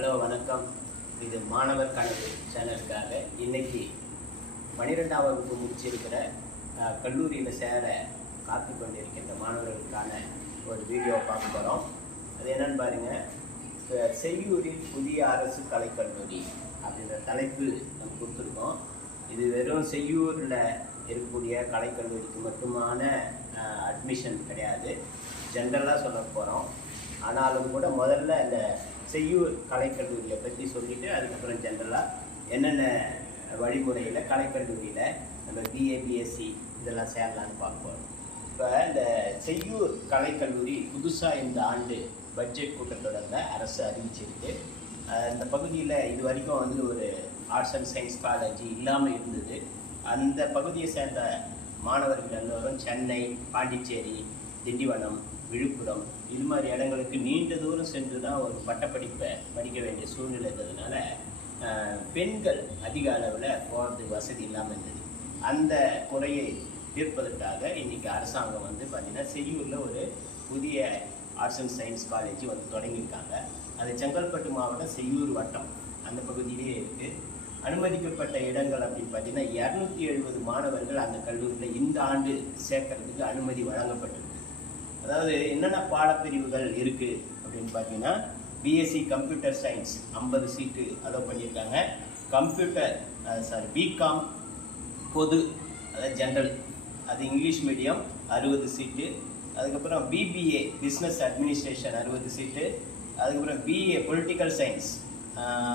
Hello வணக்கம். இது மாணவர் கனவு சேனலுக்காக இன்னைக்கு 12ஆம் வகுப்பு முடிச்சிருக்கிற கல்லூரியில் சேர காத்து கொண்டிருக்கின்ற மாணவர்களுக்கான ஒரு வீடியோவை பார்க்க போகிறோம். அது என்னன்னு பாருங்கள். செய்யூரில் புதிய அரசு கலைக்கல்லூரி அப்படின்ற தலைப்பு நம்ம கொடுத்துருக்கோம். இது வெறும் செய்யூரில் இருக்கக்கூடிய கலைக்கல்லூரிக்கு மட்டுமான அட்மிஷன் கிடையாது, ஜென்ரலாக சொல்ல போகிறோம். ஆனாலும் கூட முதல்ல இந்த செய்யூர் கலைக்கல்லூரியை பற்றி சொல்லிவிட்டு அதுக்கப்புறம் ஜென்ரலாக என்னென்ன வழிமுறையில் கலைக்கல்லூரியில் நம்ம பிஏ பிஎஸ்சி இதெல்லாம் சேரலான்னு பார்ப்போம். இப்போ இந்த செய்யூர் கலைக்கல்லூரி புதுசாக இந்த ஆண்டு பட்ஜெட் கூட்டத்தொடரில் அரசு அறிவிச்சிருக்கு. இந்த பகுதியில் இது வரைக்கும் வந்து ஒரு ஆர்ட்ஸ் அண்ட் சயின்ஸ் காலேஜ் இல்லாமல் இருந்தது. அந்த பகுதியை சேர்ந்த மாணவர்கள் எல்லோரும் சென்னை, பாண்டிச்சேரி, திண்டிவனம், விழுப்புரம் இது மாதிரி இடங்களுக்கு நீண்ட தூரம் சென்று தான் ஒரு பட்டப்படிப்பை படிக்க வேண்டிய சூழ்நிலை இருந்ததுனால பெண்கள் அதிக அளவில் போகிறதுக்கு வசதி இல்லாமல் இருந்தது. அந்த குறையை தீர்ப்பதற்காக இன்றைக்கி அரசாங்கம் வந்து பார்த்திங்கன்னா செய்யூரில் ஒரு புதிய ஆர்ட்ஸ் அண்ட் சயின்ஸ் காலேஜ் வந்து தொடங்கியிருக்காங்க. அது செங்கல்பட்டு மாவட்டம் செய்யூர் வட்டம் அந்த பகுதியிலே இருக்குது. அனுமதிக்கப்பட்ட இடங்கள் அப்படின்னு பார்த்தீங்கன்னா 270 மாணவர்கள் அந்த கல்லூரியில் இந்த ஆண்டு சேர்க்கறதுக்கு அனுமதி வழங்கப்பட்டிருக்கு. அதாவது என்னென்ன பாடப்பிரிவுகள் இருக்குது அப்படின்னு பார்த்தீங்கன்னா பிஎஸ்சி கம்ப்யூட்டர் சயின்ஸ் 50 சீட்டு அலோவ் பண்ணியிருக்காங்க. பிகாம் பொது, அதாவது ஜென்ரல், அது இங்கிலீஷ் மீடியம் 60 சீட்டு. அதுக்கப்புறம் பிபிஏ பிஸ்னஸ் அட்மினிஸ்ட்ரேஷன் 60 சீட்டு. அதுக்கப்புறம் பிஏ பொலிட்டிக்கல் சயின்ஸ்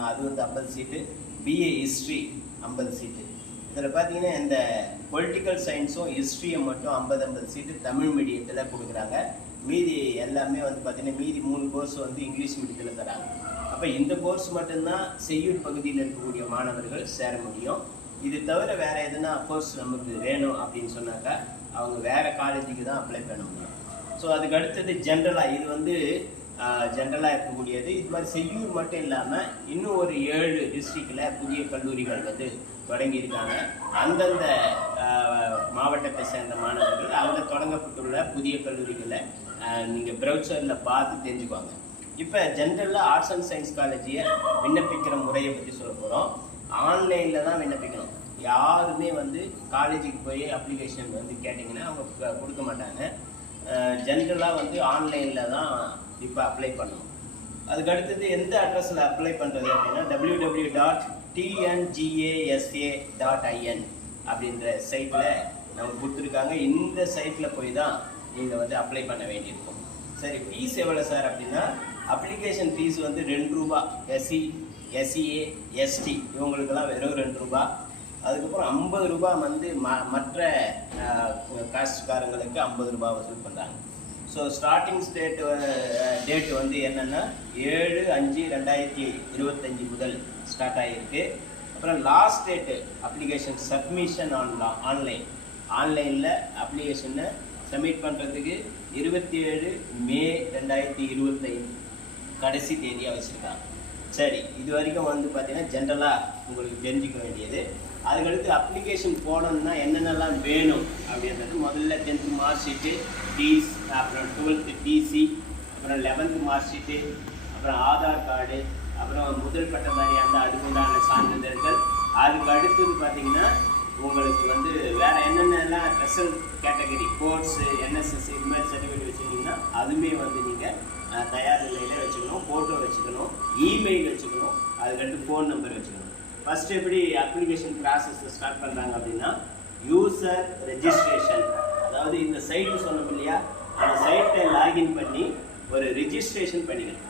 அது வந்து 50 சீட்டு. பிஏ ஹிஸ்ட்ரி 50 சீட்டு. இதில் பார்த்தீங்கன்னா இந்த பொலிட்டிக்கல் சயின்ஸும் ஹிஸ்ட்ரியும் மட்டும் 50 சீட்டு தமிழ் மீடியத்தில் கொடுக்குறாங்க. மீதி எல்லாமே வந்து பார்த்திங்கன்னா மீதி 3 கோர்ஸ் வந்து இங்கிலீஷ் மீடியத்தில் தராங்க. அப்போ இந்த கோர்ஸ் மட்டும்தான் செய்யூர் பகுதியில் இருக்கக்கூடிய மாணவர்கள் சேர முடியும். இது தவிர வேறு எதுனா கோர்ஸ் நமக்கு வேணும் அப்படின்னு சொன்னாக்கா அவங்க வேறு காலேஜுக்கு தான் அப்ளை பண்ண முடியும். ஸோ அதுக்கு அடுத்தது ஜென்ரலாக, இது வந்து ஜென்ரலாக இருக்கக்கூடியது. இது மாதிரி செய்யூர் மட்டும் இல்லாமல் இன்னும் ஒரு 7 டிஸ்ட்ரிக்டில் புதிய கல்லூரிகள் வந்து தொடங்கியிருக்காங்க. அந்தந்த மாவட்டத்தை சேர்ந்த மாணவர்கள் அங்கே தொடங்கப்பட்டுள்ள புதிய கல்லூரிகளை நீங்கள் ப்ரௌசரில் பார்த்து தெரிஞ்சுக்குவாங்க. இப்போ ஜென்ரலாக ஆர்ட்ஸ் அண்ட் சயின்ஸ் காலேஜியை விண்ணப்பிக்கிற முறையை பற்றி சொல்ல போகிறோம். ஆன்லைனில் தான் விண்ணப்பிக்கணும். யாருமே வந்து காலேஜுக்கு போய் அப்ளிகேஷன் வந்து கேட்டிங்கன்னா அவங்க கொடுக்க மாட்டாங்க. ஜென்ரலாக வந்து ஆன்லைனில் தான் இப்போ அப்ளை பண்ணணும். அதுக்கு அடுத்தது எந்த அட்ரஸில் அப்ளை பண்ணுறது அப்படின்னா www.tngasa.in அப்படின்ற சைட்டில் நமக்கு கொடுத்துருக்காங்க. இந்த சைட்டில் போய் தான் நீங்கள் வந்து அப்ளை பண்ண வேண்டியிருக்கும். சரி, ஃபீஸ் எவ்வளோ சார் அப்படின்னா அப்ளிகேஷன் ஃபீஸ் வந்து 2 ரூபா. எஸ்சி, எஸ்சிஏ, எஸ்டி இவங்களுக்கெல்லாம் வெறும் 2 ரூபா. அதுக்கப்புறம் 50 ரூபா வந்து மற்ற காஸ்ட்காரங்களுக்கு 50 ரூபா வசூல் பண்ணுறாங்க. ஸோ ஸ்டார்டிங் டேட் வந்து என்னென்னா 7/5/2025 முதல் ஸ்டார்ட் ஆகிருக்கு. அப்புறம் லாஸ்ட் டேட்டு அப்ளிகேஷன் சப்மிஷன் ஆன்லைனில் அப்ளிகேஷனை சப்மிட் பண்ணுறதுக்கு 27 மே 2025 கடைசி தேதியாக வச்சுருக்காங்க. சரி, இது வரைக்கும் வந்து பார்த்தீங்கன்னா ஜென்ரலாக உங்களுக்கு தெரிஞ்சுக்க வேண்டியது. அதுக்கடுத்து அப்ளிகேஷன் போடணும்னா என்னென்னலாம் வேணும் அப்படின்றது முதல்ல 10th மார்க் ஷீட்டு, டிசி, அப்புறம் 12th டிசி, அப்புறம் 11th மார்க் ஷீட்டு, அப்புறம் ஆதார் கார்டு, அப்புறம் முதல் பட்டதாரி அந்த அதுக்குண்டான சான்றிதழ்கள். அதுக்கு அடுத்தது பார்த்தீங்கன்னா உங்களுக்கு வந்து வேறு என்னென்னலாம் ஸ்பெஷல் கேட்டகரி கோர்ஸு, என்எஸ்எஸ் இது மாதிரி சர்டிஃபிகேட் வச்சுருந்தீங்கன்னா அதுவுமே வந்து நீங்கள் தயார் நிலையில் வச்சுக்கணும். ஃபோட்டோ வச்சுக்கணும், இமெயில் வச்சுக்கணும், அதுக்கடுத்து ஃபோன் நம்பர் வச்சுக்கணும். ஃபஸ்ட்டு எப்படி அப்ளிகேஷன் ப்ராசஸை ஸ்டார்ட் பண்ணுறாங்க அப்படின்னா யூசர் ரெஜிஸ்ட்ரேஷன், அதாவது இந்த சைட்டு சொன்னோம் இல்லையா, அந்த சைட்டை லாகின் பண்ணி ஒரு ரிஜிஸ்ட்ரேஷன் பண்ணிக்கணும்.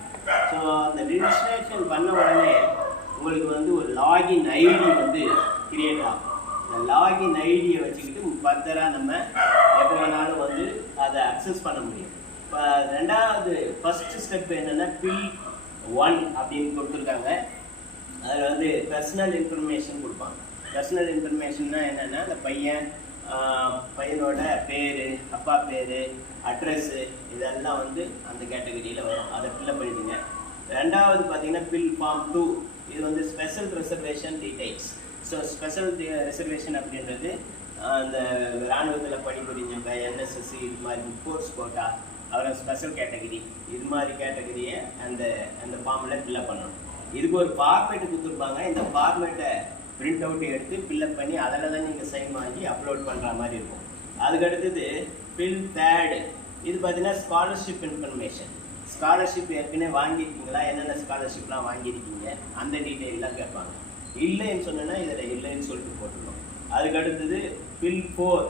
ஸோ அந்த ரிஜிஸ்ட்ரேஷன் பண்ண உடனே உங்களுக்கு வந்து ஒரு லாகின் ஐடி வந்து கிரியேட் ஆகும். அந்த லாகின் ஐடியை வச்சுக்கிட்டு ஃபர்தராக நம்ம எப்போ வேணாலும் வந்து அதை அக்சஸ் பண்ண முடியும். இப்போ ஃபஸ்ட்டு ஸ்டெப் என்னென்னா P1 அப்படின்னு கொடுத்துருக்காங்க. அதில் வந்து பர்சனல் இன்ஃபர்மேஷன் கொடுப்பாங்க. பர்சனல் இன்ஃபர்மேஷன்னா என்னென்னா அந்த பையனோட பேர், அப்பா பேர், அட்ரஸ்ஸு இதெல்லாம் வந்து அந்த கேட்டகரியில் வரும். அதை ஃபில்லப் பண்ணிடுங்க. ரெண்டாவது பார்த்தீங்கன்னா Form 2, இது வந்து special reservation details. So special reservation அப்படின்றது அந்த இராணுவத்தில் பணிபுரிஞ்சவங்க, என்எஸ்எஸ்சி இது மாதிரி கோர்ஸ் கோட்டா, அப்புறம் ஸ்பெஷல் கேட்டகரி இது மாதிரி கேட்டகரியை அந்த ஃபார்மில் ஃபில்லப் பண்ணணும். இதுக்கு ஒரு ஃபார்மேட் கொடுத்துருப்பாங்க. இந்த ஃபார்மேட்டை பிரிண்ட் அவுட் எடுத்து ஃபில்அப் பண்ணி அதில் தான் நீங்கள் சைன் வாங்கி அப்லோட் பண்ணுற மாதிரி இருக்கும். அதுக்கு அடுத்தது ஃபில் தேர்டு. இது பார்த்தீங்கன்னா ஸ்காலர்ஷிப் இன்ஃபர்மேஷன். ஸ்காலர்ஷிப் ஏற்கனவே வாங்கியிருக்கீங்களா, என்னென்ன ஸ்காலர்ஷிப்லாம் வாங்கியிருக்கீங்க, அந்த டீட்டெயிலாம் கேட்பாங்க. இல்லைன்னு சொன்னேன்னா இதில் இல்லைன்னு சொல்லிட்டு போட்டுருவோம். அதுக்கு அடுத்தது ஃபில் 4.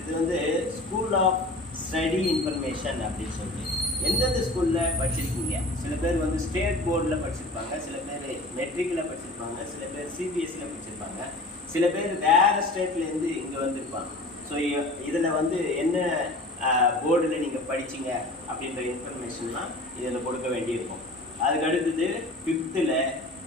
இது வந்து ஸ்கூல் ஆஃப் ஸ்டடி இன்ஃபர்மேஷன் அப்படின்னு சொல்லிட்டு எந்தெந்த ஸ்கூலில் படிச்சிருக்கீங்க. சில பேர் வந்து ஸ்டேட் போர்டில் படிச்சிருப்பாங்க, சில பேர் மெட்ரிக்கில் படிச்சிருப்பாங்க, சில பேர் சிபிஎஸ்சியில் படிச்சிருப்பாங்க, சில பேர் வேறு ஸ்டேட்லேருந்து இங்கே வந்திருப்பாங்க. ஸோ இதில் வந்து என்ன போர்டில் நீங்கள் படிச்சிங்க அப்படின்ற இன்ஃபர்மேஷன்லாம் இதில் கொடுக்க வேண்டியிருக்கும். அதுக்கு அடுத்தது 5th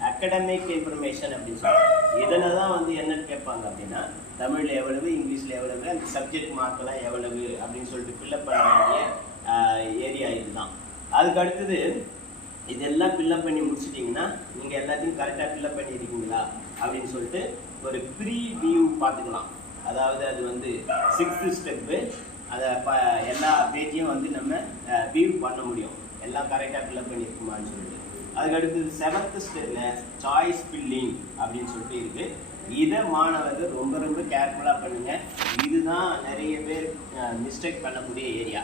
அகடமிக் இன்ஃபர்மேஷன் அப்படின்னு சொல்லுவாங்க. இதில் தான் வந்து என்னன்னு கேட்பாங்க அப்படின்னா தமிழில் எவ்வளவு, இங்கிலீஷில் எவ்வளவு, அந்த சப்ஜெக்ட் மார்க்கெல்லாம் எவ்வளவு அப்படின்னு சொல்லிட்டு ஃபில்அப் பண்ண வேண்டிய ஏரியா இதுதான். அதுக்கு அடுத்தது இதெல்லாம் ஃபில்அப் பண்ணி முடிச்சிட்டிங்கன்னா நீங்கள் எல்லாத்தையும் கரெக்டாக ஃபில்அப் பண்ணியிருக்கீங்களா அப்படின்னு சொல்லிட்டு ஒரு ப்ரீ வியூ பார்த்துக்கலாம். அதாவது அது வந்து 6th ஸ்டெப்பு. அதை எல்லா பேஜையும் வந்து நம்ம வியூ பண்ண முடியும், எல்லாம் கரெக்டாக ஃபில்அப் பண்ணியிருக்குமான்னு சொல்லிட்டு. அதுக்கு அடுத்தது 7th ஸ்டெப்பில் சாய்ஸ் ஃபில்லிங் அப்படின்னு சொல்லிட்டு இருக்குது. இதை மாணவர்கள் ரொம்ப ரொம்ப கேர்ஃபுல்லாக பண்ணுங்கள். இதுதான் நிறைய பேர் மிஸ்டேக் பண்ணக்கூடிய ஏரியா.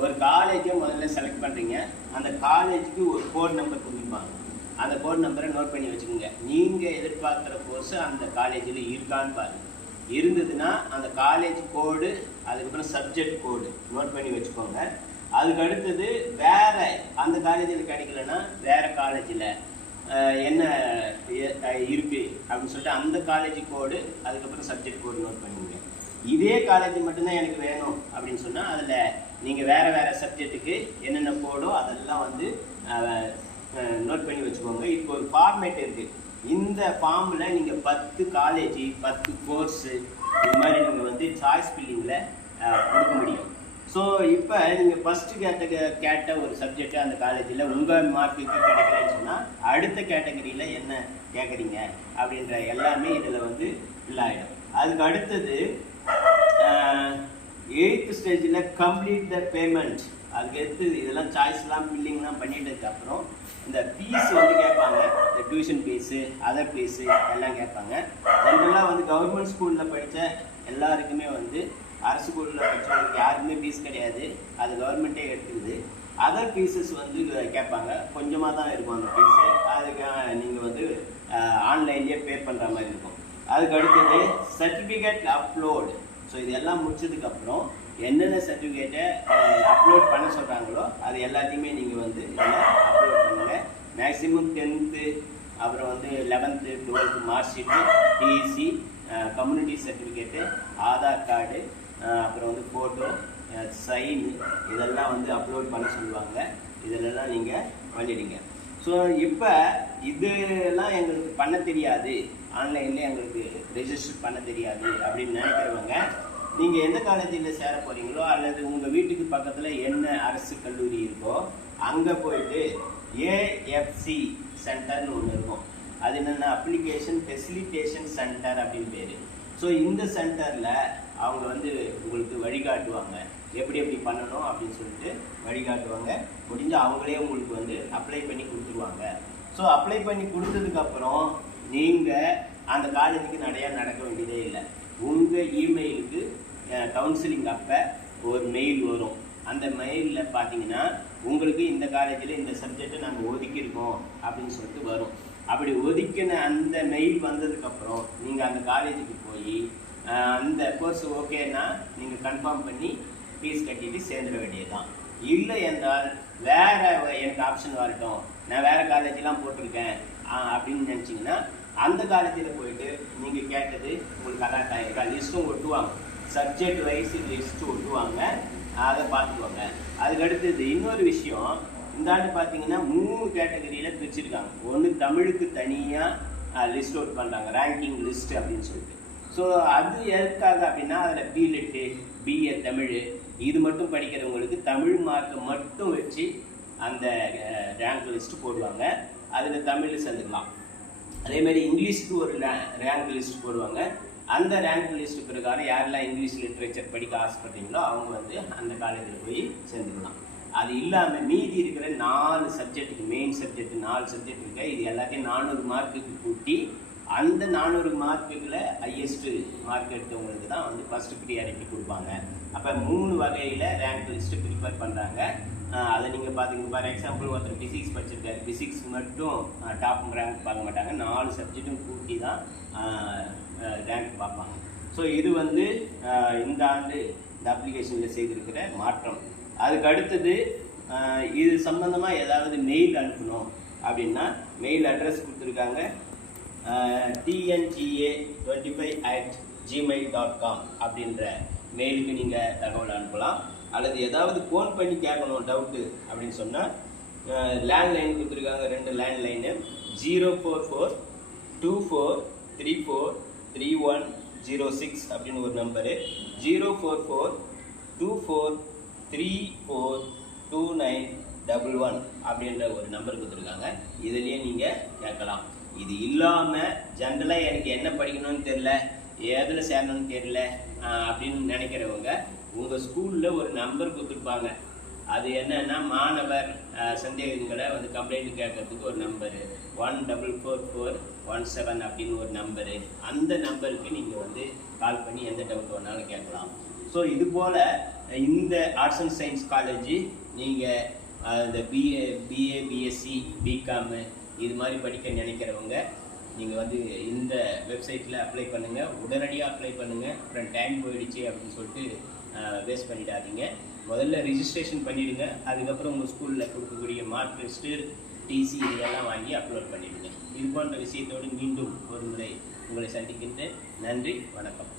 ஒரு காலேஜை முதல்ல செலக்ட் பண்ணுறீங்க, அந்த காலேஜுக்கு ஒரு கோட் நம்பர் கொடுத்துருப்பாங்க. அந்த கோட் நம்பரை நோட் பண்ணி வச்சுக்கோங்க. நீங்கள் எதிர்பார்க்குற கோர்ஸு அந்த காலேஜில் இருக்கான்னு பாருங்கள். இருந்ததுன்னா அந்த காலேஜ் கோடு, அதுக்கப்புறம் சப்ஜெக்ட் கோடு நோட் பண்ணி வச்சுக்கோங்க. அதுக்கு அடுத்தது வேறு அந்த காலேஜில் கிடைக்கலன்னா வேறு காலேஜில் என்ன இருக்குது அப்படின்னு சொல்லிட்டு அந்த காலேஜ் கோடு, அதுக்கப்புறம் சப்ஜெக்ட் கோடு நோட் பண்ணுவீங்க. இதே காலேஜ் மட்டும்தான் எனக்கு வேணும் அப்படின்னு சொன்னால் அதில் நீங்கள் வேறு வேறு சப்ஜெக்ட்டுக்கு என்னென்ன கோடோ அதெல்லாம் வந்து நோட் பண்ணி வச்சுக்கோங்க. இப்போ ஒரு ஃபார்மேட் இருக்குது. இந்த ஃபார்மில் நீங்கள் 10 காலேஜ் 10 கோர்ஸு இது மாதிரி நீங்கள் வந்து சாய்ஸ் ஃபில்லிங்கில் கொடுக்க முடியும். ஸோ இப்போ நீங்கள் ஃபஸ்ட்டு கேட்ட ஒரு சப்ஜெக்ட் அந்த காலேஜில் உங்கள் மார்க்குக்கு கிடைக்கலன்னு சொன்னால் அடுத்த கேட்டகரியில் என்ன கேட்குறீங்க அப்படின்ற எல்லாமே இதில் வந்து ஃபில் ஆகிடும். அதுக்கு அடுத்தது 8th ஸ்டேஜில் கம்ப்ளீட் த பேமெண்ட். அதுக்கு எடுத்து இதெல்லாம் சாய்ஸ்லாம் ஃபில்லிங்லாம் பண்ணிட்டதுக்கப்புறம் இந்த ஃபீஸ் வந்து கேட்பாங்க. இந்த டியூஷன் ஃபீஸு, அதர் ஃபீஸு எல்லாம் கேட்பாங்க. ஜென்ரலாக வந்து கவர்மெண்ட் ஸ்கூலில் படித்த எல்லாருக்குமே வந்து அரசு ஸ்கூலில் படித்தவங்களுக்கு யாருக்குமே ஃபீஸ் கிடையாது, அது கவர்மெண்ட்டே எடுத்துக்குது. அதர் ஃபீஸஸ் வந்து கேட்பாங்க, கொஞ்சமாக தான் இருக்கும் அந்த ஃபீஸு. அதுக்கு நீங்கள் வந்து ஆன்லைன்லேயே பே பண்ணுற மாதிரி இருக்கும். அதுக்கு அடுத்தது சர்டிஃபிகேட் அப்லோடு. ஸோ இதெல்லாம் முடிச்சதுக்கப்புறம் என்னென்ன சர்டிஃபிகேட்டை அப்லோட் பண்ண சொல்கிறாங்களோ அது எல்லாத்தையுமே நீங்கள் வந்து அப்லோட் பண்ணுங்கள். மேக்ஸிமம் 10th, அப்புறம் வந்து 11th 12th mark sheet, TC, community certificate, Aadhaar card, அப்புறம் வந்து ஃபோட்டோ, சைன், இதெல்லாம் வந்து அப்லோட் பண்ண சொல்லுவாங்க. இதெல்லாம் நீங்கள் பண்ணிடுங்க. ஸோ இப்போ இதெல்லாம் எங்களுக்கு பண்ண தெரியாது, ஆன்லைன்லேயே எங்களுக்கு ரெஜிஸ்டர் பண்ண தெரியாது அப்படின்னு நினைக்கிறவங்க நீங்கள் எந்த காலேஜில் சேர போகிறீங்களோ அல்லது உங்கள் வீட்டுக்கு பக்கத்தில் என்ன அரசு கல்லூரி இருக்கோ அங்கே போயிட்டு ஏஎஃப்சி சென்டர்னு ஒன்று இருக்கும். அது என்னென்னா அப்ளிகேஷன் ஃபெசிலிட்டேஷன் சென்டர் அப்படின்னு பேர். ஸோ இந்த சென்டரில் அவங்க வந்து உங்களுக்கு வழிகாட்டுவாங்க, எப்படி எப்படி பண்ணணும் அப்படின்னு சொல்லிட்டு வழிகாட்டுவாங்க. முடிஞ்சு அவங்களே உங்களுக்கு வந்து அப்ளை பண்ணி கொடுத்துருவாங்க. ஸோ அப்ளை பண்ணி கொடுத்ததுக்கப்புறம் நீங்கள் அந்த காலேஜுக்கு நிறையா நடக்க வேண்டியதே இல்லை. உங்கள் இமெயிலுக்கு கவுன்சிலிங் அப்போ ஒரு மெயில் வரும். அந்த மெயிலில் பார்த்தீங்கன்னா உங்களுக்கு இந்த காலேஜில் இந்த சப்ஜெக்டை நாங்கள் ஒதுக்கியிருக்கோம் அப்படின்னு சொல்லிட்டு வரும். அப்படி ஒதுக்கின அந்த மெயில் வந்ததுக்கப்புறம் நீங்கள் அந்த காலேஜுக்கு போய் அந்த கோர்ஸ் ஓகேன்னா நீங்கள் கன்ஃபார்ம் பண்ணி ஃபீஸ் கட்டிட்டு சேர்ந்துட வேண்டியது தான். இல்லை என்றால் வேறு எனக்கு ஆப்ஷன் வரட்டும், நான் வேறு காலேஜெலாம் போட்டிருக்கேன் அப்படின்னு நினச்சிங்கன்னா அந்த காலேஜில் போயிட்டு நீங்கள் கேட்டது உங்களுக்கு அலாட் ஆகிருக்கா லிஸ்ட்டும் ஒட்டுவாங்க. சப்ஜெக்ட் வைஸ் லிஸ்ட்டு ஒட்டுவாங்க, அதை பார்த்துக்குவாங்க. அதுக்கடுத்தது இன்னொரு விஷயம், இந்த ஆண்டு பார்த்தீங்கன்னா 3 கேட்டகரியில் பிரிச்சுருக்காங்க. ஒன்று தமிழுக்கு தனியாக லிஸ்ட் அவுட் பண்ணுறாங்க, ரேங்கிங் லிஸ்ட் அப்படின்னு சொல்லிட்டு. ஸோ அது எதுக்காக அப்படின்னா அதில் பிலிட்டு, பிஏ தமிழ் இது மட்டும் படிக்கிறவங்களுக்கு தமிழ் மார்க்கை மட்டும் வச்சு அந்த ரேங்க் லிஸ்ட்டு போடுவாங்க. அதில் தமிழ் சேர்ந்துக்கலாம். அதேமாதிரி இங்கிலீஷுக்கு ஒரு ரேங்க் லிஸ்ட் போடுவாங்க. அந்த ரேங்க் லிஸ்ட் பிரகாரம் யாரெல்லாம் இங்கிலீஷ் லிட்ரேச்சர் படிக்க ஆசைப்படுறீங்களோ அவங்க வந்து அந்த காலேஜில் போய் சேர்ந்துக்கலாம். அது இல்லாமல் மீதி இருக்கிற 4 சப்ஜெக்ட்டுக்கு மெயின் சப்ஜெக்ட் 4 சப்ஜெக்ட் இருக்கு. இது எல்லாத்தையும் 400 மார்க்குக்கு கூட்டி அந்த 400 மார்க்குகளை ஹையஸ்ட் மார்க் எடுத்தவங்களுக்கு தான் வந்து ஃபர்ஸ்ட் ப்ரியாரிட்டி கொடுப்பாங்க. அப்போ 3 வகையில் ரேங்க் லிஸ்ட்டு ப்ரிப்பேர் பண்ணுறாங்க. அதை நீங்கள் பார்த்தீங்க. ஃபார் எக்ஸாம்பிள் ஒருத்தர் ஃபிசிக்ஸ் படிச்சிருக்காரு, ஃபிசிக்ஸ் மட்டும் டாப் ரேங்க் பார்க்க மாட்டாங்க, 4 சப்ஜெக்ட்டும் கூட்டி தான் ரேங்க் பார்ப்பாங்க. ஸோ இது வந்து இந்த ஆண்டு இந்த அப்ளிகேஷனில் செய்திருக்கிற மாற்றம். அதுக்கு அடுத்தது இது சம்பந்தமாக ஏதாவது மெயில் அனுப்பணும் அப்படின்னா மெயில் அட்ரஸ் கொடுத்துருக்காங்க. tnga25@gmail.com அப்படின்ற மெயிலுக்கு நீங்கள் தகவல் அனுப்பலாம். அல்லது ஏதாவது ஃபோன் பண்ணி கேட்கணும் டவுட்டு அப்படின்னு சொன்னால் லேண்ட்லைன் கொடுத்துருக்காங்க. 2 லேண்ட்லைனு 04424343106 அப்படின்னு ஒரு நம்பரு, 04424342911 அப்படின்ற ஒரு நம்பர் கொடுத்துருக்காங்க. இதுலேயே நீங்கள் கேட்கலாம். இது இல்லாமல் ஜென்ரலாக எனக்கு என்ன படிக்கணும்னு தெரில, எதில் சேரணும்னு தெரில அப்படின்னு நினைக்கிறவங்க உங்கள் ஸ்கூலில் ஒரு நம்பர் கொடுத்துருப்பாங்க. அது என்னன்னா மாணவர் சந்தேகங்களை வந்து கம்ப்ளைண்ட் கேட்கறதுக்கு ஒரு நம்பரு 144417 அப்படின்னு ஒரு நம்பரு. அந்த நம்பருக்கு நீங்கள் வந்து கால் பண்ணி எந்த டவுட் வேணாலும் கேட்கலாம். ஸோ இது போல் இந்த ஆர்ட்ஸ் அண்ட் சயின்ஸ் காலேஜ் நீங்கள் இந்த பிஏ பிஎஸ்சி பிகாமு இது மாதிரி படிக்க நினைக்கிறவங்க நீங்கள் வந்து இந்த வெப்சைட்டில் அப்ளை பண்ணுங்கள். உடனடியாக அப்ளை பண்ணுங்கள். அப்புறம் டைம் போயிடுச்சு அப்படின்னு சொல்லிட்டு வேஸ்ட் பண்ணிடாதீங்க. முதல்ல ரிஜிஸ்ட்ரேஷன் பண்ணிவிடுங்க. அதுக்கப்புறம் உங்கள் ஸ்கூலில் கொடுக்கக்கூடிய மார்க் லிஸ்ட்டு, டிசி இதெல்லாம் வாங்கி அப்லோட் பண்ணிவிடுங்க. இது போன்ற விஷயத்தோடு மீண்டும் ஒரு முறை உங்களை சந்திக்கின்றேன். நன்றி, வணக்கம்.